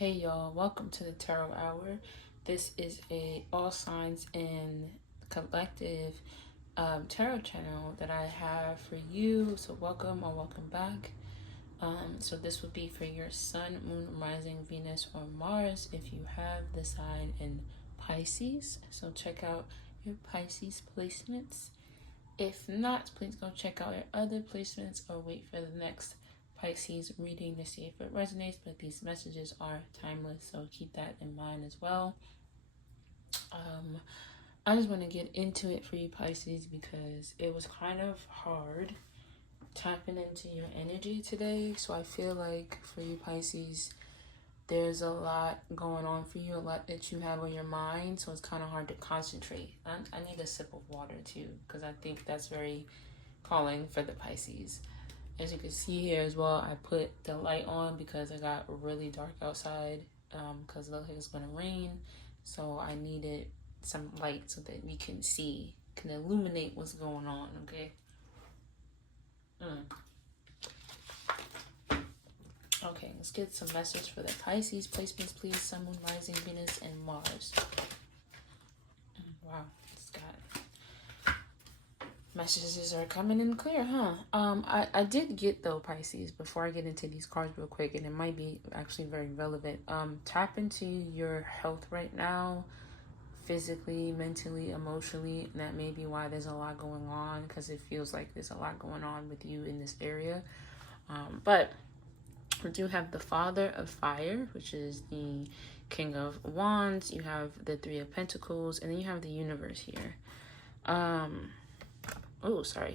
Hey y'all, welcome to the Tarot Hour. This is a all signs and collective tarot channel that I have for you. So welcome or welcome back. So this would be for your sun, moon, rising, Venus, or Mars if you have the sign in Pisces. So check out your Pisces placements. If not, please go check out your other placements or wait for the next Pisces reading to see if it resonates, but these messages are timeless, so keep that in mind as well. I just want to get into it for you Pisces because it was kind of hard tapping into your energy today. So I feel like for you Pisces, there's a lot going on for you, a lot that you have on your mind, so it's kind of hard to concentrate. I need a sip of water too because I think that's very calling for the Pisces. As you can see here as well, I put the light on because it got really dark outside because it looked like it's going to rain. So I needed some light so that we can see, can illuminate what's going on, okay? Okay, let's get some message for the Pisces placements, please. Sun, Moon, Rising, Venus, and Mars. Wow, it's got messages are coming in clear, huh? I did get though, Pisces, before I get into these cards real quick, and it might be actually very relevant. Tap into your health right now, physically, mentally, emotionally, and that may be why there's a lot going on, because it feels like there's a lot going on with you in this area. But we do have the Father of Fire, which is the King of Wands. You have the Three of Pentacles, and then you have the Universe here.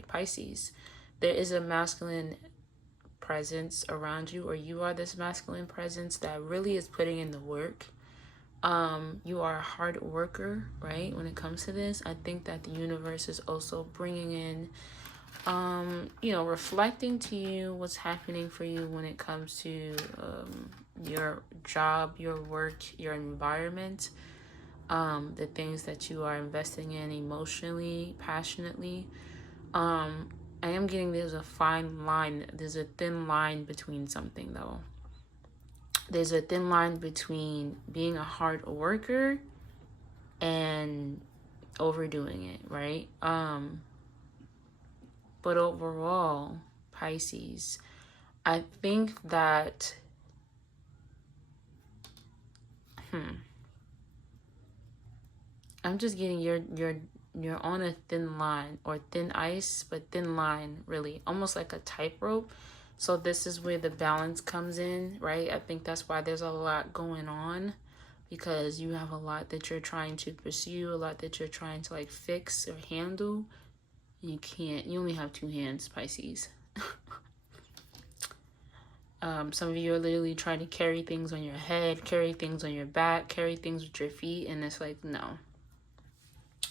Pisces. There is a masculine presence around you, or you are this masculine presence that really is putting in the work. You are a hard worker, right? When it comes to this, I think that the universe is also bringing in, reflecting to you what's happening for you when it comes to your job, your work, your environment, the things that you are investing in emotionally, passionately. I am getting there's a fine line. There's a thin line between something though. There's a thin line between being a hard worker and overdoing it, right? But overall, Pisces, I think that I'm just getting you're on a thin line, or thin ice, but thin line, really, almost like a tightrope. So this is where the balance comes in, right? I think that's why there's a lot going on, because you have a lot that you're trying to pursue, a lot that you're trying to like fix or handle. You can't, you only have two hands, Pisces. Some of you are literally trying to carry things on your head, carry things on your back, carry things with your feet, and it's like, no.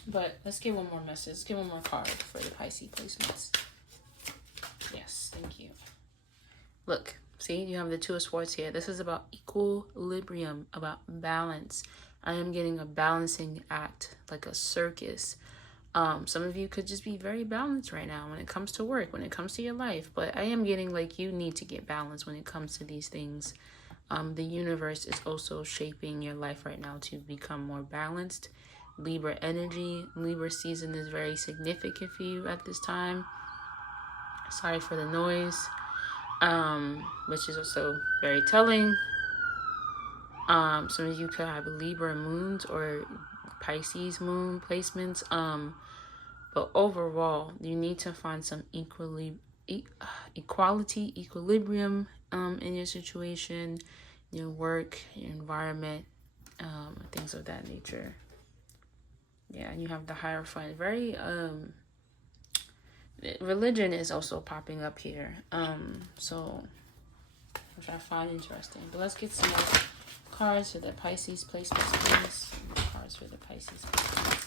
But let's get one more message. Let's get one more card for the Pisces placements. Yes, thank you. Look, see, you have the Two of Swords here. This is about equilibrium, about balance. I am getting a balancing act, like a circus. Some of you could just be very balanced right now when it comes to work, when it comes to your life. But I am getting like you need to get balanced when it comes to these things. The universe is also shaping your life right now to become more balanced. Libra energy, Libra season is very significant for you at this time. Sorry for the noise, which is also very telling. Some of you could have Libra moons or Pisces moon placements. But overall, you need to find some equality, equilibrium in your situation, your work, your environment, things of that nature. Yeah, and you have the Hierophant. Very religion is also popping up here. So which I find interesting. But let's get some more cards for the Pisces placements, please. Cards for the Pisces placements.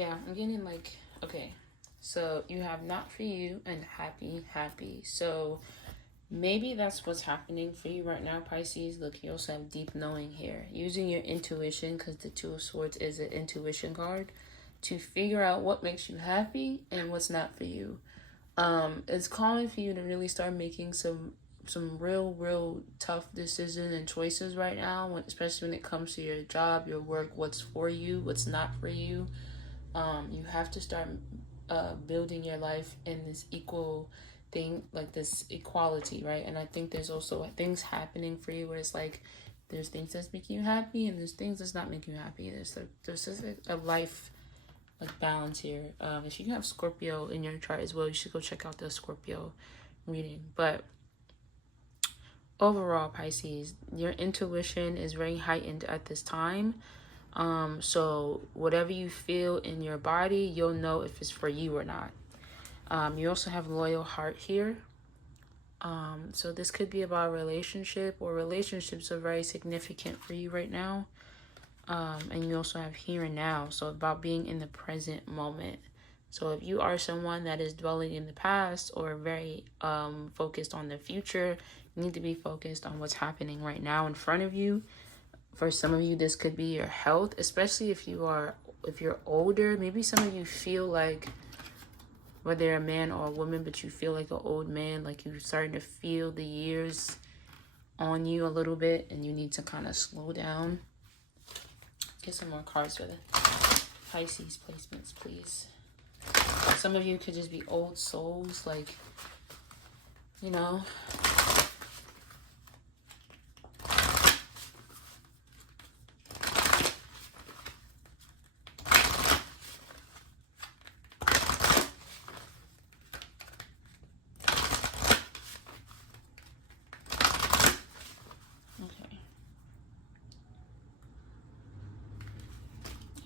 Yeah, I'm getting like, okay, so you have not for you and happy, happy. So maybe that's what's happening for you right now, Pisces. Look, you also have deep knowing here. Using your intuition, because the Two of Swords is an intuition card, to figure out what makes you happy and what's not for you. It's calling for you to really start making some real tough decisions and choices right now, especially when it comes to your job, your work, what's for you, what's not for you. You have to start building your life in this equal thing, like this equality, right? And I think there's also things happening for you where it's like there's things that's making you happy and there's things that's not making you happy. There's just a life like balance here. If you have Scorpio in your chart as well, you should go check out the Scorpio reading. But overall, Pisces, your intuition is very heightened at this time. So whatever you feel in your body, you'll know if it's for you or not. You also have loyal heart here. So this could be about a relationship, or relationships are very significant for you right now. And you also have here and now. So about being in the present moment. So if you are someone that is dwelling in the past or very focused on the future, you need to be focused on what's happening right now in front of you. For some of you, this could be your health, especially if you're older. Maybe some of you feel like, whether you're a man or a woman, but you feel like an old man, like you're starting to feel the years on you a little bit and you need to kind of slow down. Get some more cards for the Pisces placements, please. Some of you could just be old souls, like, you know.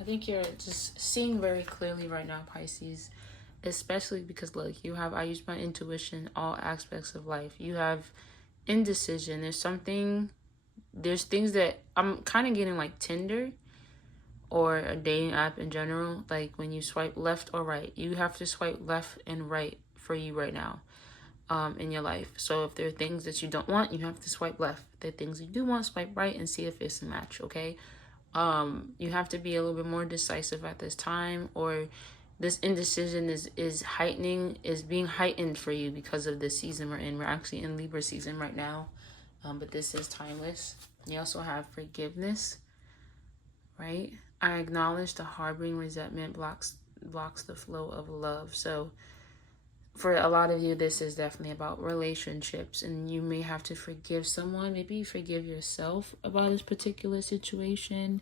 I think you're just seeing very clearly right now, Pisces, especially because, look, I use my intuition in all aspects of life. You have indecision. There's things that I'm kind of getting like Tinder or a dating app in general. Like when you swipe left or right, you have to swipe left and right for you right now in your life. So if there are things that you don't want, you have to swipe left. If there are things you do want, swipe right and see if it's a match, okay? You have to be a little bit more decisive at this time, or this indecision is being heightened for you because of the season we're in. We're actually in Libra season right now, but this is timeless. You also have forgiveness, right? I acknowledge the harboring resentment blocks the flow of love. So for a lot of you, this is definitely about relationships, and you may have to forgive someone. Maybe you forgive yourself about this particular situation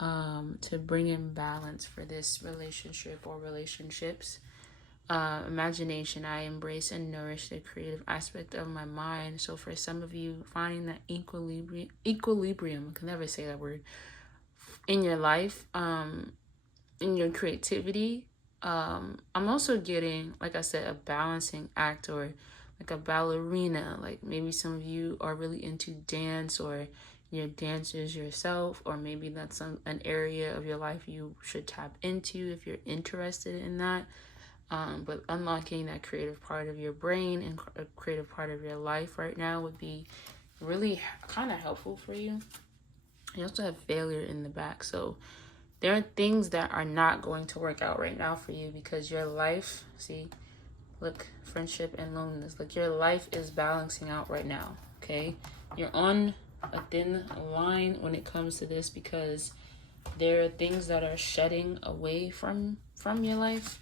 to bring in balance for this relationship or relationships. Imagination, I embrace and nourish the creative aspect of my mind. So for some of you, finding that equilibrium, I can never say that word, in your life, in your creativity. I'm also getting, like I said, a balancing act, or like a ballerina. Like maybe some of you are really into dance, or you're dancers yourself, or maybe that's an area of your life you should tap into if you're interested in that. But unlocking that creative part of your brain and a creative part of your life right now would be really kind of helpful for you. You also have failure in the back. So there are things that are not going to work out right now for you because your life, see, look, friendship and loneliness, like your life is balancing out right now, okay? You're on a thin line when it comes to this because there are things that are shedding away from your life,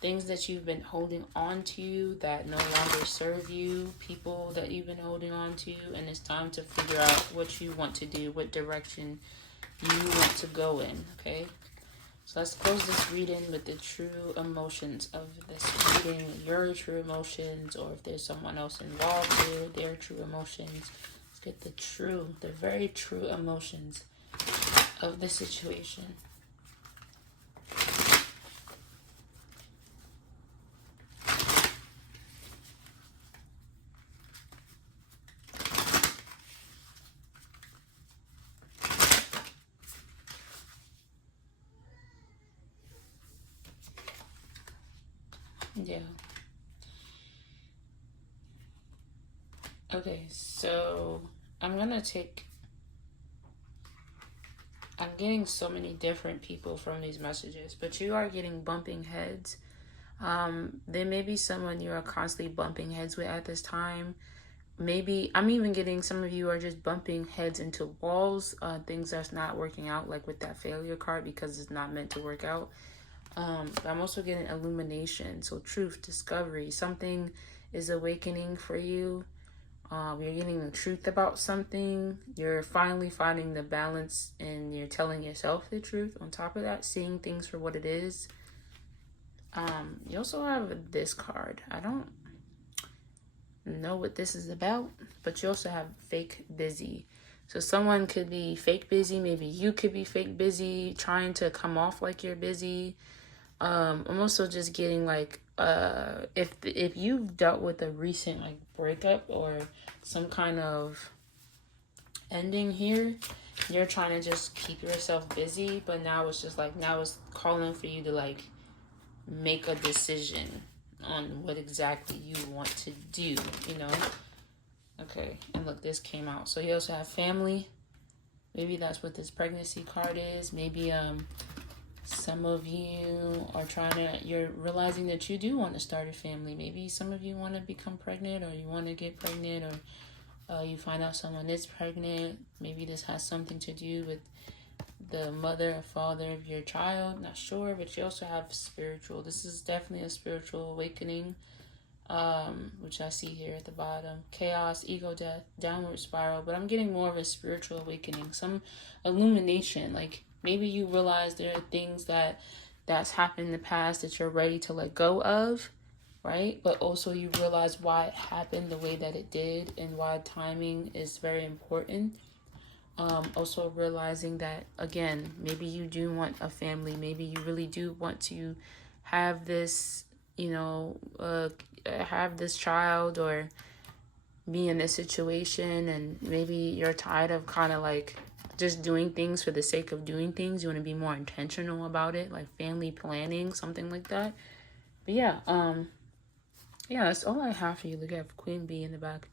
things that you've been holding on to that no longer serve you, people that you've been holding on to, and it's time to figure out what you want to do, what direction you want to go in, okay? So let's close this reading with the true emotions of this reading, your true emotions, or if there's someone else involved here, their true emotions. Let's get the very true emotions of the situation. Yeah. Okay, so I'm getting so many different people from these messages, but you are getting bumping heads. There may be someone you are constantly bumping heads with at this time. Maybe I'm even getting some of you are just bumping heads into walls, things that's not working out, like with that failure card, because it's not meant to work out. But I'm also getting illumination, so truth, discovery, something is awakening for you. You're getting the truth about something. You're finally finding the balance, and you're telling yourself the truth. On top of that, seeing things for what it is. You also have this card. I don't know what this is about, but you also have fake busy. So someone could be fake busy. Maybe you could be fake busy, trying to come off like you're busy. I'm also just getting like if you've dealt with a recent like breakup or some kind of ending here, you're trying to just keep yourself busy, but now it's just like now it's calling for you to like make a decision on what exactly you want to do, you know. Okay, and look, this came out. So you also have family. Maybe that's what this pregnancy card is. Maybe some of you are you're realizing that you do want to start a family. Maybe some of you want to become pregnant, or you want to get pregnant, or you find out someone is pregnant. Maybe this has something to do with the mother or father of your child. Not sure, but you also have spiritual. This is definitely a spiritual awakening, which I see here at the bottom. Chaos, ego death, downward spiral. But I'm getting more of a spiritual awakening, some illumination. Like maybe you realize there are things that's happened in the past that you're ready to let go of, right? But also you realize why it happened the way that it did, and why timing is very important. Also realizing that, again, maybe you do want a family. Maybe you really do want to have this, you know, have this child, or be in this situation, and maybe you're tired of kind of like just doing things for the sake of doing things. You want to be more intentional about it, like family planning, something like that. But yeah, that's all I have for you. Look at Queen Bee in the back.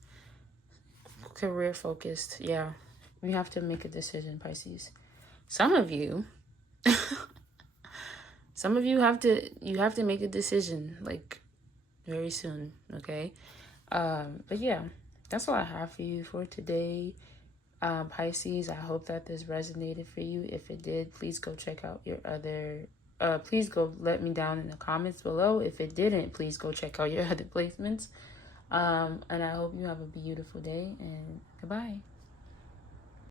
Career focused. Yeah, we have to make a decision, Pisces. Some of you have to make a decision like very soon, okay? But yeah, that's all I have for you for today, Pisces. I hope that this resonated for you. If it did, please go check out your other please go let me down in the comments below. If it didn't, please go check out your other placements. And I hope you have a beautiful day, and goodbye.